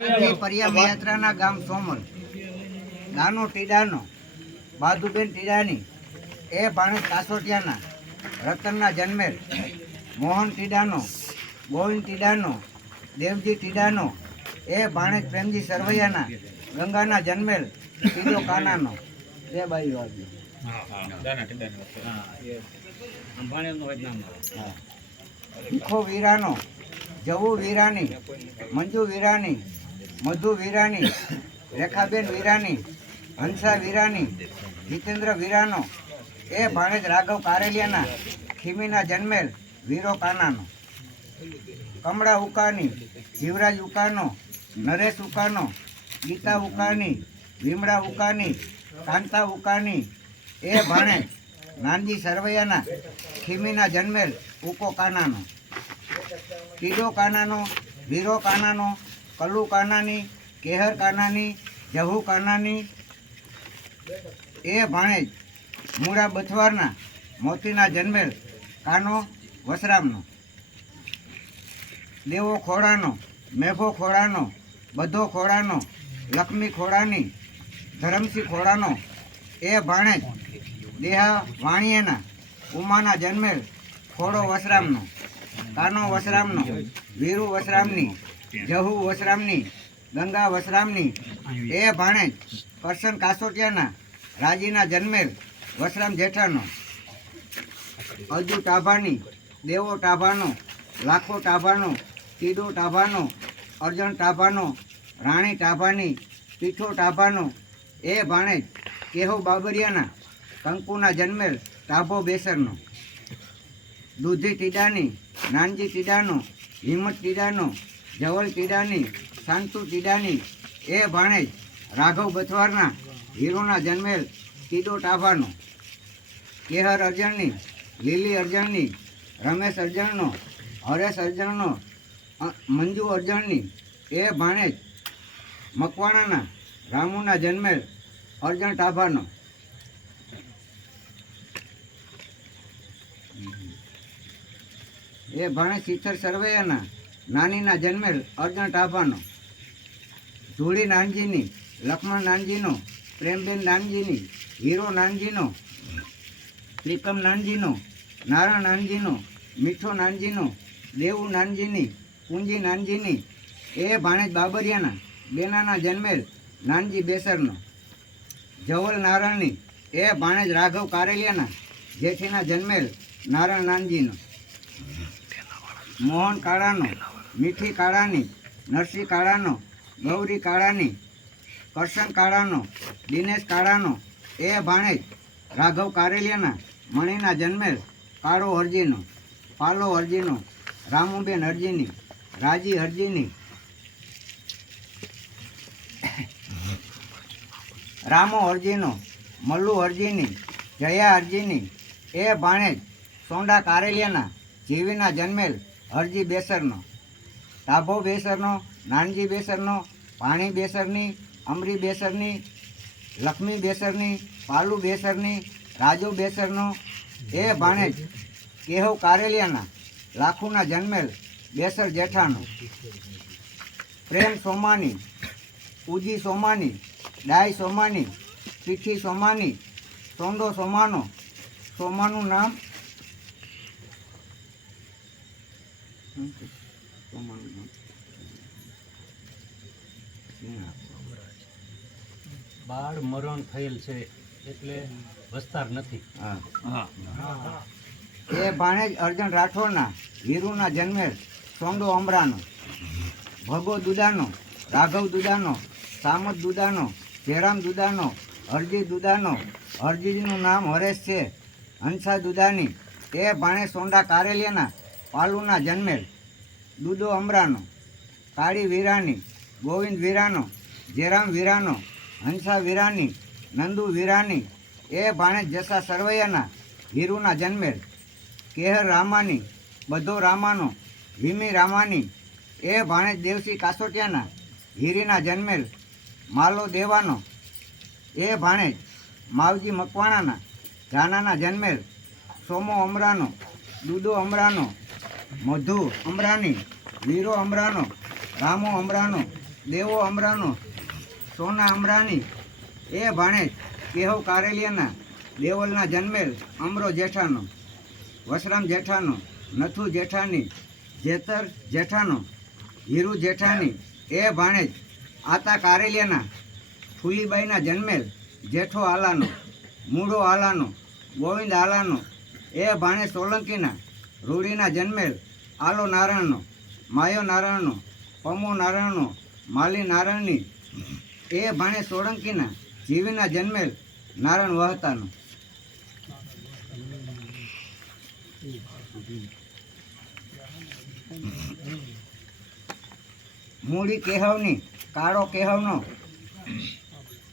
પરિયા યાત્રાના ગામ સોમલ નાનો ટીડાનો બાધુબેન ટીડાની એ ભાણેજ કાસોટિયાના રતનના જન્મેલ મોહન ટીડાનો ગોવિંદ ટીડાનો દેવજી ટીડાનો એ ભાણેજ પ્રેમજી સરવૈયાના ગંગાના જન્મેલ ટીડો કાનાનો બે બાઈઓ આવી ભીખો વીરાનો જવુ વીરાની મંજુ વીરાની મધુ વીરાની રેખાબેન વીરાની હંસા વીરાની જીતેન્દ્ર વીરાનો એ ભાણેજ રાઘવ કારેલિયાના ખીમીના જન્મેલ વીરો કાનાનો કમળા ઉકાની જીવરાજ ઉકાનો નરેશ ઉકાનો ગીતા ઉકાની ભીમડા ઉકાની કાંતા ઉકાની એ ભાણેજ નાનજી સરવૈયાના ખીમીના જન્મેલ ઉકો કાનાનો ટીડો કાનાનો વીરો કાનાનો કલ્લુ કાનાની કેહર કાનાની જહુ કાનાની એ ભાણેજ મૂળા બથવારના મોતીના જન્મેલ કાનો વસરામનો દેવો ખોડાનો મેઘો ખોડાનો બધો ખોડાનો લક્ષ્મી ખોડાની ધરમસિંહ ખોડાનો એ ભાણેજ દેહા વાણિયાના ઉમાના જન્મેલ ખોડો વસરામનો કાનો વસરામનો વીરુ વસરામની જહુ વસરામની ગંગા વસરામની એ ભાણેજ કરશન કાસોટિયાના રાજીના જન્મેલ વસરામ જેઠાનો અજુ ટાભાની દેવો ટાભાનો લાખો ટાભાનો ટીડો ટાભાનો અર્જણ ટાભાનો રાણી ટાભાની પીઠો ટાભાનો એ ભાણેજ કેહો બાબરિયાના કંકુના જન્મેલ ટાભો બેસરનો દૂધી ટીડાની નાનજી ટીડાનો હિંમત ટીડાનો જવલ ટીડાની શાંતુ ટીડાની એ ભાણેજ રાઘવ બથવારના હીરોના જન્મેલ ટીડો ટાભાનો કેહર અરજણની લીલી અરજણની રમેશ અરજણનો હરેશ અરજણનો મંજુ અરજણની એ ભાણેજ મકવાણાના રામુના જન્મેલ અરજણ ટાભાનો એ ભાણેજ શીતર સરવૈયાના નાનીના જન્મેલ અર્જણ ટાભાનો ધૂળી નાનજીની લક્ષ્મણ નાનજીનો પ્રેમબેન નાનજીની હીરો નાનજીનો ત્રિકમ નાનજીનો નારાયણ નાનજીનો મીઠો નાનજીનો દેવુ નાનજીની પૂંજી નાનજીની એ ભાણેજ બાબરિયાના બેનાના જન્મેલ નાનજી બેસરનો જવલ નારાયણની એ ભાણેજ રાઘવ કારેલિયાના જેઠીના જન્મેલ નારાયણ નાનજીનો મોહન કાળાનો મીઠી કાળાની નરસિંહ કાળાનો ગૌરી કાળાની કરશન કાળાનો દિનેશ કાળાનો એ ભાણેજ રાઘવ કારેલિયાના મણીના જન્મેલ કાળો હરજીનો પાલો હરજીનો રામુબેન હરજીની રાજી હરજીની રામો હરજીનો મલ્લુ હરજીની જયા હરજીની એ ભાણેજ સોંડા કારેલિયાના જીવીના જન્મેલ હરજી બેસરનો ટાભો બેસરનો નાનજી બેસરનો પાણી બેસરની અમરી બેસરની લક્ષ્મી બેસરની પાલુ બેસરની રાજુ બેસરનો એ ભાણેજ કેહવ કારેલિયાના લાખુના જન્મેલ બેસર જેઠાનો પ્રેમ સોમાની ઉજી સોમાની ડાય સોમાની પીઠી સોમાની સોંદો સોમાનો સોમાનું નામ બાળ મરણ થયેલ છે એટલે વસ્તાર નથી. એ ભાણેજ અર્જણ રાઠોડના વીરુના જન્મેલ સોંડો અમરાનો ભગો દુદાનો રાઘવ દુદાનો સામત દુદાનો જયરામ દુદાનો હરજી દુદાનો હરજીનું નામ હરેશ છે હંસા દુદાની એ ભાણેજ સોંડા કારેલિયાના પાલુના જન્મેલ દુદો અમરાનો કાળી વીરાની ગોવિંદ વીરાનો જયરામ વીરાનો હંસા વીરાની નંદુ વીરાની એ ભાણેજ જસા સરવૈયાના હીરુના જન્મેલ કેહર રામાની બધો રામાનો ભીમી રામાની એ ભાણેજ દેવસિંહ કાસોટિયાના હીરીના જન્મેલ માલો દેવાનો એ ભાણેજ માવજી મકવાણાના જાનાના જન્મેલ સોમો અમરાનો દુદો અમરાનો મધુ અમરાની વીરો અમરાનો રામો અમરાનો દેવો અમરાનો સોના અમરાની એ ભાણેજ કેહવ કારેલિયાના દેવલના જન્મેલ અમરો જેઠાનો વસરામ જેઠાનો નથુ જેઠાની જેતર જેઠાનો હીરુ જેઠાની એ ભાણેજ આતા કારેલિયાના ફૂલીબાઈના જન્મેલ જેઠો આલાનો મૂળો આલાનો ગોવિંદ આલાનો એ ભાણેજ સોલંકીના રૂડીના જન્મેલ આલો નારાયણનો માયો નારાયણનો પમો નારાયણનો માલી નારાયણની એ ભાણે સોળંકીના જીવીના જન્મેલ નારાયણ વહતાનો મૂળી કેહવની કાળો કેહવનો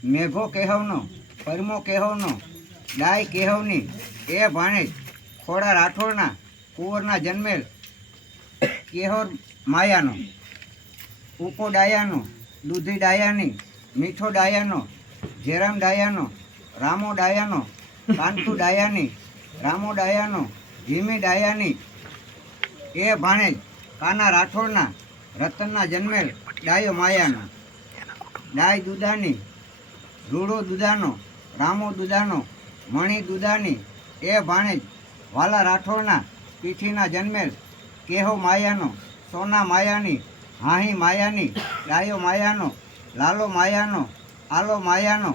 મેઘો કેહવનો પરમો કેહવનો ડાય કેહવની એ ભાણે ખોડા રાઠોડના કુંવરના જન્મેલ કેહોર માયાનો ઉપો ડાયાનો દૂધી ડાયાની મીઠો ડાયાનો જેરામ ડાયાનો રામો ડાયાનો કાંતુ ડાયાની રામો ડાયાનો ધીમી ડાયાની એ ભાણેજ કાના રાઠોડના રતનના જન્મેલ ડાયો માયાનો ડાય દુદાની રૂડો દુદાનો રામો દુદાનો મણી દુદાની એ ભાણેજ વાલા રાઠોડના પીઠીના જન્મેલ કેહો માયાનો સોના માયાની હાહી માયાની ડાયો માયાનો લાલો માયાનો આલો માયાનો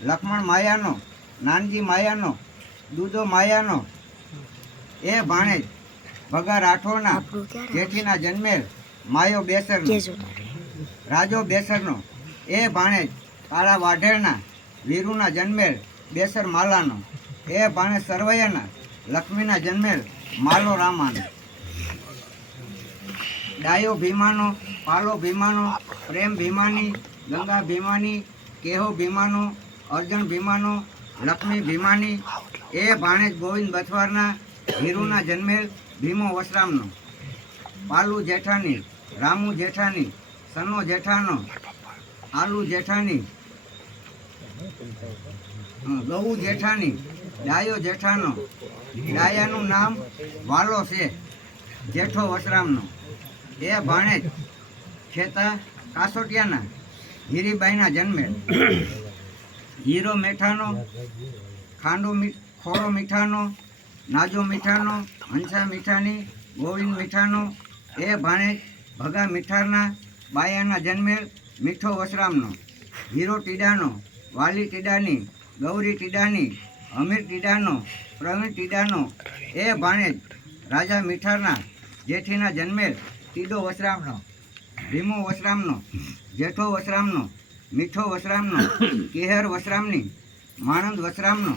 લક્ષ્મણ માયાનો નાનજી માયાનો દૂધો માયાનો એ ભાણેજ ભગા રાઠોડના જેઠીના જન્મેલ માયો બેસરનો રાજો બેસરનો એ ભાણેજ કાળા વાઢેરના વીરુના જન્મેલ બેસર માલાનો એ ભાણેજ સરવૈયાના લક્ષ્મીના જન્મેલ માલો રામાનો ડાયો ભીમાનો પાલો ભીમાનો પ્રેમ ભીમાની ગંગા ભીમાની કેહો ભીમાનો અર્જુન ભીમાનો લક્ષ્મી ભીમાની એ ભાણેજ ગોવિંદ બથવારના હીરુના જન્મેલ ભીમો વસરામનો પાલુ જેઠાની રામુ જેઠાની સનો જેઠાનો આલુ જેઠાની ગૌ જેઠાની ડાયો જેઠાનો ડાયાનું નામ વાલો છે જેઠો વસરામનો એ ભાણેજ ખેતા કાસોટિયાના હીરીબાઈના જન્મેલ હીરો મીઠાનો ખોડો મીઠાનો નાજો મીઠાનો હંસા મીઠાની ગોવિંદ મીઠાનો એ ભાણેજ ભગા મીઠારના બાયાના જન્મેલ મીઠો વસરામનો હીરો ટીડાનો વાલી ટીડાની ગૌરી ટીડાની અમીર ટીડાનો પ્રવીણ ટીડાનો એ ભાણેજ રાજા મીઠારના જેઠીના જન્મેલ ટીડો વસરામનો ભીમો વસરામનો જેઠો વસરામનો મીઠો વસરામનો કેહર વસરામની માણંદ વસરામનો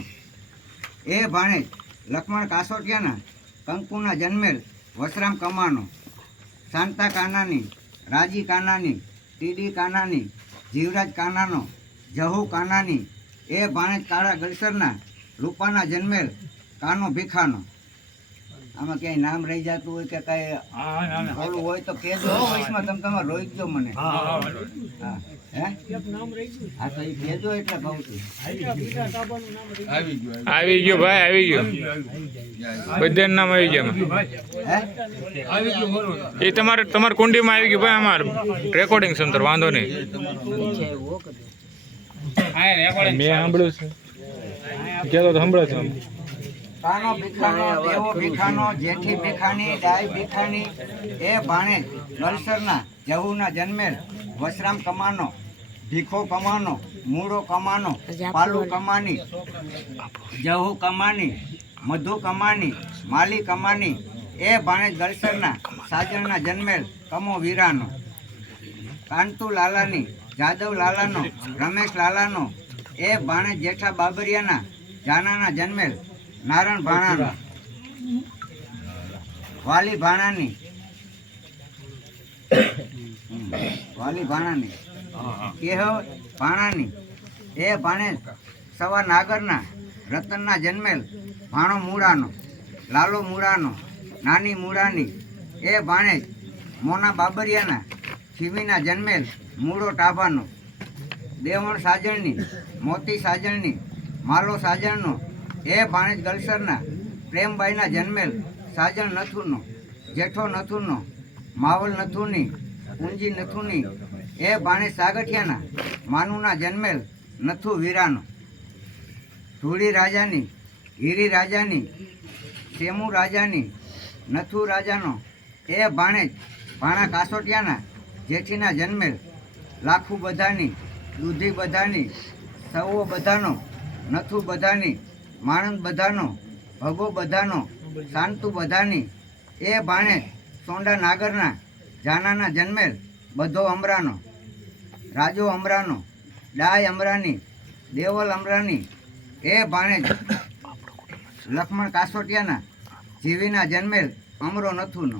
એ ભાણેજ લક્ષ્મણ કાસોટિયાના કંકુના જન્મેલ વસરામ કમાનો શાંતા કાનાની રાજી કાનાની ટીડી કાનાની જીવરાજ કાનાનો જહુ કાનાની એ ભાણેજ કાળા ગળસરના રૂપાના જન્મેલ કાનો ભીખાનો આમાં ક્યાંય નામ રહી જતું હોય કે કઈ ઓલું હોય તો કહેજો વોઇસમાં તમે તમારે રોઈ દો મને હા હે હા તો એ કહેજો એટલે કહું છું આવી ગયો ભાઈ આવી ગયો બધાનું નામ આવી ગયું હે એ તમારી કુંડીમાં આવી ગયું ભાઈ અમારે રેકોર્ડિંગ છે તો વાંધો નહીં મેં સાંભળ્યું છે કહેતો તો સાંભળે છે કાનો ભીખાનો દેવો ભીખાનો જેઠી ભીખાની ડાય ભીખાની એ ભાણેજ ગલસરના જહુના જન્મેલ વસરામ કમાનો ભીખો કમાનો મૂળો કમાનો પાલુ કમાની જહુ કમાની મધુ કમાની માલી કમાની એ ભાણેજ ગલસરના સાજણના જન્મેલ કમો વીરાનો કાંતુ લાલાની જાદવ લાલાનો રમેશ લાલાનો એ ભાણેજ જેઠા બાબરિયાના જાનાના જન્મેલ નારાયણ ભાણાનો વાલી ભાણાની કેહ ભાણાની એ ભાણેજ સવા નાગરના રતનના જન્મેલ ભાણો મૂળાનો લાલો મૂળાનો નાની મૂળાની એ ભાણેજ મોના બાબરિયાના શિવીના જન્મેલ મૂળો ટાભાનો દેવણ સાજણની મોતી સાજણની માલો સાજણનો એ ભાણેજ ગલસરના પ્રેમબાઈના જન્મેલ સાજણ નથુનો જેઠો નથુનો માવલ નથુની ઊંજી નથુની એ ભાણે સાગઠિયાના માનુના જન્મેલ નથુ વીરાનો ધૂળી રાજાની હીરી રાજાની શેમુ રાજાની નથુ રાજાનો એ ભાણેજ ભાણા કાસોટિયાના જેઠીના જન્મેલ લાખું બધાની દૂધી બધાની સવો બધાનો નથુ બધાની માણંદ બધાનો ભગો બધાનો શાંતુ બધાની એ ભાણે સોંડા નાગરના જાનાના જન્મેલ બધો અમરાનો રાજો અમરાનો ડાય અમરાની દેવલ અમરાની એ ભાણે લક્ષ્મણ કાસોટિયાના જીવીના જન્મેલ અમરો નથુનો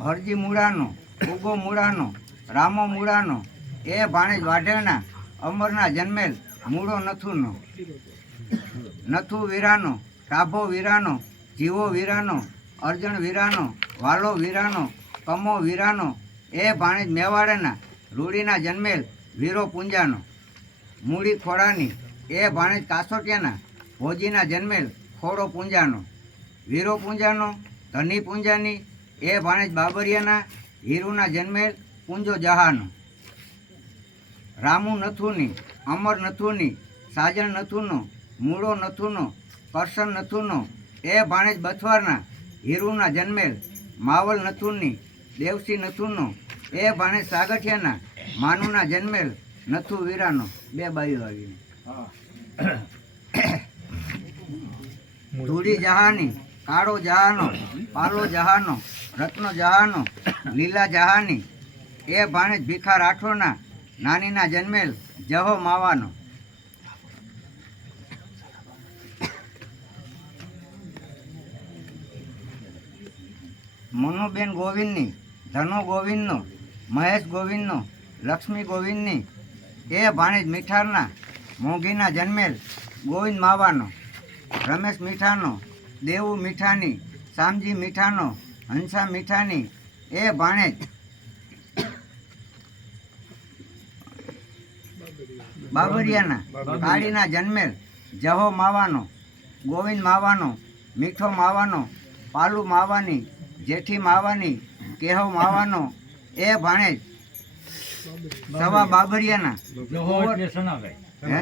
હરજી મૂળાનો ઉગો મૂળાનો રામો મૂળાનો એ ભાણેજ વાઢેરના અમરના જન્મેલ મૂળો નથુનો નથુ વીરાનો ટાભો વીરાનો જીવો વીરાનો અર્જણ વીરાનો વાલો વીરાનો કમો વીરાનો એ ભાણેજ મેવાડેના રૂડીના જન્મેલ વીરો પૂંજાનો મૂડી ખોડાની એ ભાણેજ કાસોટિયાના ભોજીના જન્મેલ ખોડો પૂંજાનો વીરો પૂંજાનો ધની પૂંજાની એ ભાણેજ બાબરિયાના હીરુના જન્મેલ પૂંજો જહાનો રામુ નથુની અમર નથુની સાજણ નથુનો મૂળો નથુનો કરશન નથુનો એ ભાણેજ બથવારના હીરુના જન્મેલ માવલ નથુની દેવસી નથુનો એ ભાણેજ સાગઠિયાના માનુના જન્મેલ નથુ વીરાનો બે બાઈઓ આવીને ધૂળી જહાની કાળો જહાનો પાલો જહાનો રત્નો જહાનો લીલા જહાની એ ભાણેજ ભીખા રાઠોડના નાનીના જન્મેલ જહો માવાનો મનુબેન ગોવિંદની ધનો ગોવિંદનો મહેશ ગોવિંદનો લક્ષ્મી ગોવિંદની એ ભાણેજ મીઠારના મોંઘીના જન્મેલ ગોવિંદ માવાનો રમેશ મીઠાનો દેવુ મીઠાની શામજી મીઠાનો હંસા મીઠાની એ ભાણેજ બાબરિયાના કાળીના જન્મેલ જહો માવાનો ગોવિંદ માવાનો મીઠો માવાનો પાલુ માવાની જેઠી માવાની કેહવ માવાનો એ ભાણેજ સવા બાબરિયાના હે?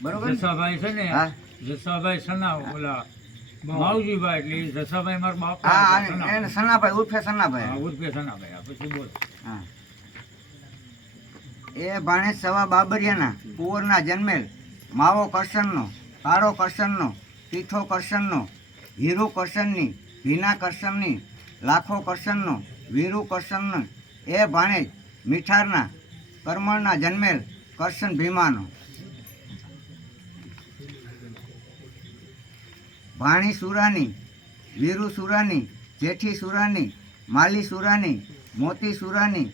બરોબર ને? જસાભાઈ છે ને હા. જસાભાઈ સના ઓલા માવજીભાઈ એટલે ઈ જસાભાઈ મારા બાપા હા હતા, એને સનાભાઈ ઉર્ફે હા, સનાભાઈ ઉર્ફે સનાભાઈ આ પછી બોલ હા એ ભાણેજ સવા બાબરિયાના કુંવરના જન્મેલ માવો કરશનનો કાળો કરશનનો પીઠો કરશનનો હીરુ કરશનની ભીના કરશનની લાખો કરશનનો વીરુ કરશનનો એ ભાણેજ મીઠારના કરમણના જન્મેલ કરશન ભીમાનો ભાણી સુરાની વીરુ સુરાની જેઠી સુરાની માલી સુરાની મોતી સુરાની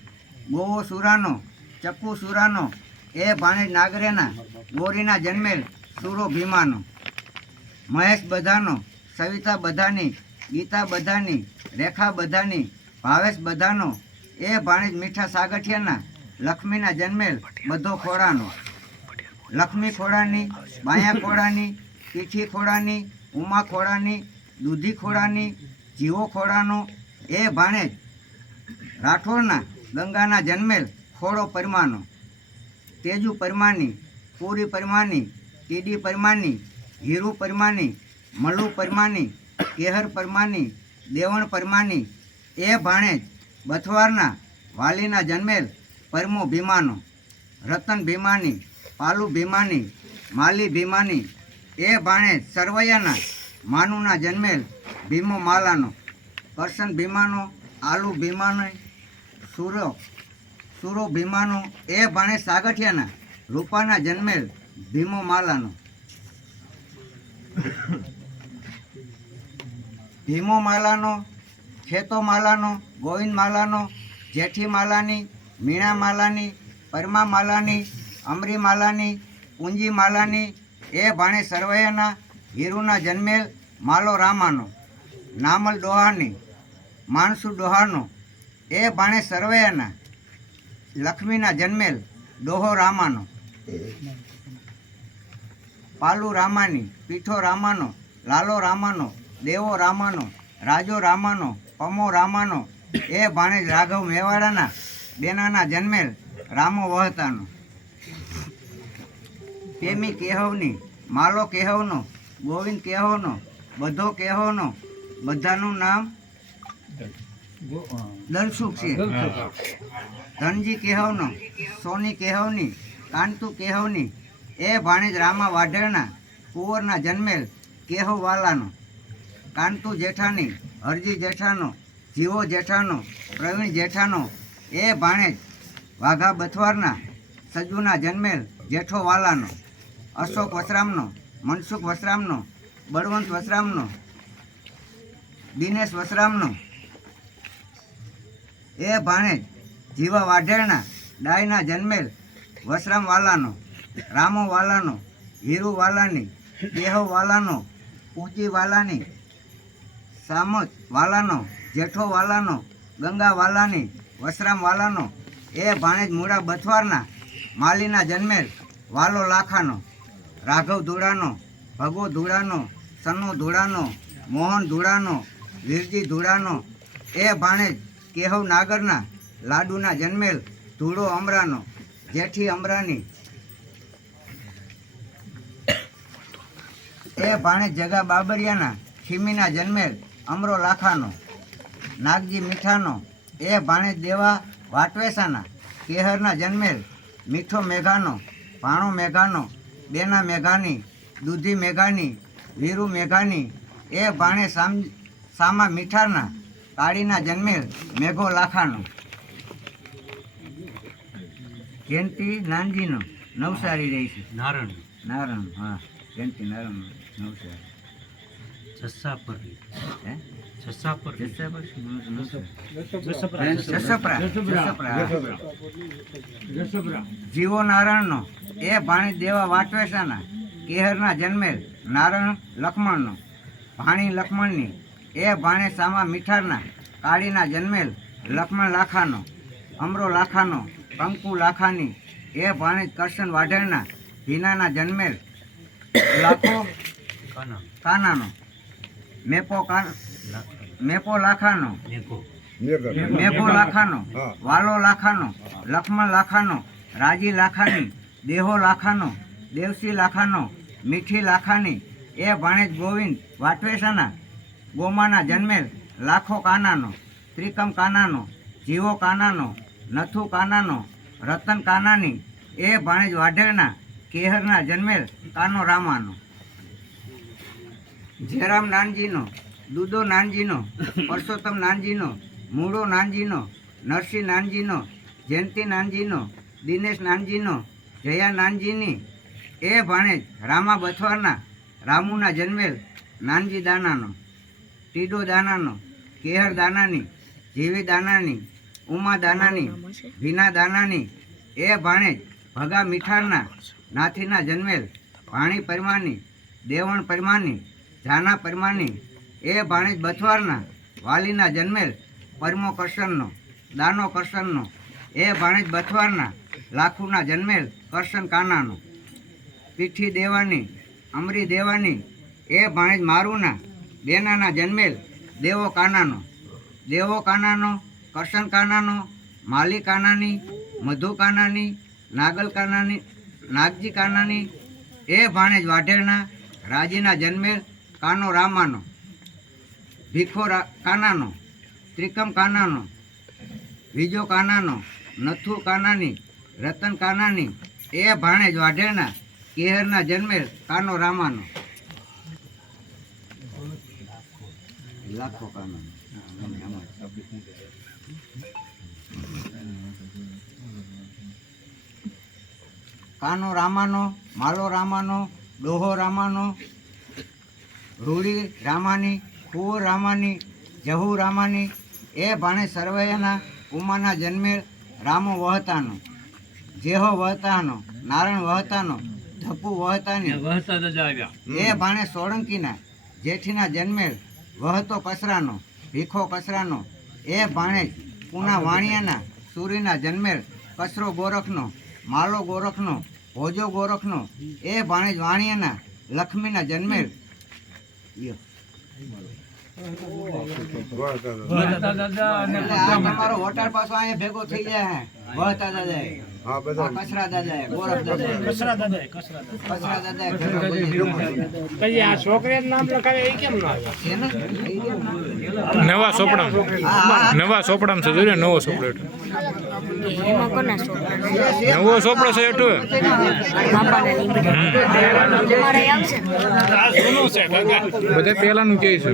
ગોવો સુરાનો ચક્કુ સુરાનો એ ભાણેજ નાગરેના ગોરીના જન્મેલ સુરો ભીમાનો મહેશ બધાનો સવિતા બધાની ગીતા બધાની રેખા બધાની ભાવેશ બધાનો એ ભાણેજ મીઠા સાગઠિયાના લક્ષ્મીના જન્મેલ બધો ખોડાનો લક્ષ્મી ખોડાની બાયા ખોડાની પીઠી ખોડાની ઉમા ખોડાની દૂધી ખોડાની જીવો ખોડાનો એ ભાણેજ રાઠોડના ગંગાના જન્મેલ ખોડો પરમાનો તેજુ પરમાની પૂરી પરમાની ટીડી પરમાની હીરુ પરમાની મલ્લુ પરમાની કેહર પરમાની દેવણ પરમાની એ ભાણેજ બથવારના વાલીના જન્મેલ પરમો ભીમાનો રતન ભીમાની પાલુ ભીમાની માલી ભીમાની એ ભાણેજ સરવૈયાના માનુના જન્મેલ ભીમો માલાનો કરશન ભીમાનો આલુ ભીમાનો સુરો ભીમાનો એ ભાણેજ સાગઠિયાના રૂપાના જન્મેલ ભીમો માલાનો ભીમો માલાનો ખેતો માલાનો ગોવિંદ માલાનો જેઠી માલાની મીણા માલાની પરમા માલાની અમરી માલાની પૂંજી માલાની એ ભાણે સરવૈયાના હીરુના જન્મેલ માલો રામાનો નામલ ડોહાની માણસુ ડોહાનો એ ભાણે સરવૈયાના લક્ષ્મીના જન્મેલ ડોહો રામાનો પાલુ રામાની પીઠો રામાનો લાલો રામાનો, દેવો રામાનો, રાજો રામાનો, પમો રામાનો, એ ભાણેજ રાઘવ મેવાડાના બેનાના જન્મેલ રામો વહતાનો. પ્રેમી કેહવની, માલો કેહવનો, ગોવિંદ કેહવનો, બધો કેહવનો, બધાનું નામ દલસુખ છે. ધનજી કેહવનો, સોની કેહવની, કાંતુ કેહવની, એ ભાણેજ રામા વાઢેરના કુંવરના જન્મેલ કેહવ વાલાનો. કાંતુ જેઠાની, હરજી જેઠાનો, જીવો જેઠાનો, પ્રવીણ જેઠાનો, એ ભાણેજ વાઘા બથવારના સજુના જન્મેલ જેઠો વાલાનો. અશોક વસરામનો, મનસુખ વસરામનો, બળવંત વસરામનો, દિનેશ વસરામનો, એ ભાણેજ જીવા વાઢેરના ડાયના જન્મેલ વસરામ વાલાનો. રામો વાલાનો, હીરુ વાલાની, કેહવ વાલાનો, પૂંચી વાલાની, સામત વાલાનો, જેઠો વાલાનો, ગંગા વાલાની, વસરામ વાલાનો, એ ભાણેજ મૂળા બથવારના માલીના જન્મેલ વાલો લાખાનો. રાઘવ ધુડાનો, ભગો ધુડાનો, સનો ધુડાનો, મોહન ધુડાનો, વીરજી ધુડાનો, એ ભાણેજ કેહવ નાગરના લાડુના જન્મેલ ધૂળો અમરાનો. જેઠી અમરાની, એ ભાણેજ જગા બાબરિયાના ખીમીના જન્મેલ અમરો લાખાનો. નાગજી મીઠાનો, એ ભાણેજ દેવા વાટવેસાના કેહરના જન્મેલ મીઠો મેઘાનો, ભાણો મેઘાનો, બેના મેઘાની, દૂધી મેઘાની, વીરુ મેઘાની, એ ભાણે સામા મીઠારના કાળીના જન્મેલ મેઘો લાખાનો. જયંતિ નાનજીનો નવસારી રહી છે. નારણ, હા, જયંતિ નારણ નવસારી. જસાપરી હે જસાપર જસાપર જસોપરા જીવો નારાયણનો, એ ભાણી દેવા વાટવેસાના કેહરના જન્મેલ નારાયણ લક્ષ્મણનો. ભાણી લક્ષ્મણની, એ ભાણે સામા મીઠારના કાળીના જન્મેલ લક્ષ્મણ લાખાનો. અમરો લાખાનો, કંકુ લાખાની, એ ભાણે કરશન વાઢેરના ભીનાના જન્મેલ લાખો કાનાનો. મેપો લાખાનો, મેઘો લાખાનો, વાલો લાખાનો, લક્ષ્મણ લાખાનો, રાજી લાખાની, દેહો લાખાનો, દેવસી લાખાનો, મીઠી લાખાની, એ ભાણેજ ગોવિંદ વાટવેસાના ગોમાના જન્મેલ લાખો કાનાનો. ત્રિકમ કાનાનો, જીવો કાનાનો, નથુ કાનાનો, રતન કાનાની, એ ભાણેજ વાઢેરના કેહરના જન્મેલ કાનો રામાનો. જયરામ નાનજીનો, દુદો નાનજીનો, પરસોત્તમ નાનજીનો, મૂળો નાનજીનો, નરસિંહ નાનજીનો, જયંતિ નાનજીનો, દિનેશ નાનજીનો, જયા નાનજીની, એ ભાણેજ રામા બથવારના રામુના જન્મેલ નાનજી દાનાનો. ટીડો દાનાનો, કેહર દાનાની, જીવી દાનાની, ઉમા દાનાની, ભીના દાનાની, એ ભાણેજ ભગા મીઠારના નાથીના જન્મેલ ભાણી પરમાની, દેવણ પરમાની, જાના પરમાની, એ ભાણેજ બથવારના વાલીના જન્મેલ પરમો કરશનનો. દાનો કરશનનો, એ ભાણેજ બથવારના લાખુના જન્મેલ કરશન કાનાનો. પીઠી દેવાની, અમરી દેવાની, એ ભાણેજ મારુના બેનાના જન્મેલ દેવો કાનાનો. દેવો કાનાનો, કરશન કાનાનો, માલી કાનાની, મધુ કાનાની, નાગલ કાનાની, નાગજી કાનાની, એ ભાણેજ વાઢેરના રાજીના જન્મેલ કાનો રામાનો. ભીખો કાનાનો, ત્રિકમ કાનાનો, વિજો કાનાનો, નથુ કાનાની, રતન કાનાની, એ ભાણેજ વાઢેરના કેહરના જન્મેલ કાનો રામાનો. લાખો કાનાનો. કાનો રામાનો, માલો રામાનો, ડોહો રામાનો, રૂડી રામાની, કુંવર રામાની, જહુ રામાની, એ ભાણે સરવૈયાના ઉમાના જન્મેલ રામો વહતાનો. જેહો વહતાનો, નારાયણ વહતાનો, ધપુ વહતાની, વહતા દાદા આવ્યા. એ ભાણે સોળંકીના જેઠીના જન્મેલ વહતો કસરાનો. ભીખો કસરાનો, એ ભાણે પૂના વાણિયાના સૂરીના જન્મેલ કસરો ગોરખનો. માલો ગોરખનો, ભોજો ગોરખનો, એ ભાણેજ વાણિયાના લક્ષ્મીના જન્મેલ લ્યો. વળતા દાદા અને એટલે આ તમારો વોટર પાછો અહીંયા ભેગો થઈ જાય હે. વળતા દાદા આ કચરા દાદા ગોરખ દાદા કચરા દાદા ભેગો બધી છે ને? નવા સોપડામાં નવા સોપડામાં છે જોયું નવો સોપડો એટલે. નવો સોપડો છે એટલું બધા પહેલાનું કે છે.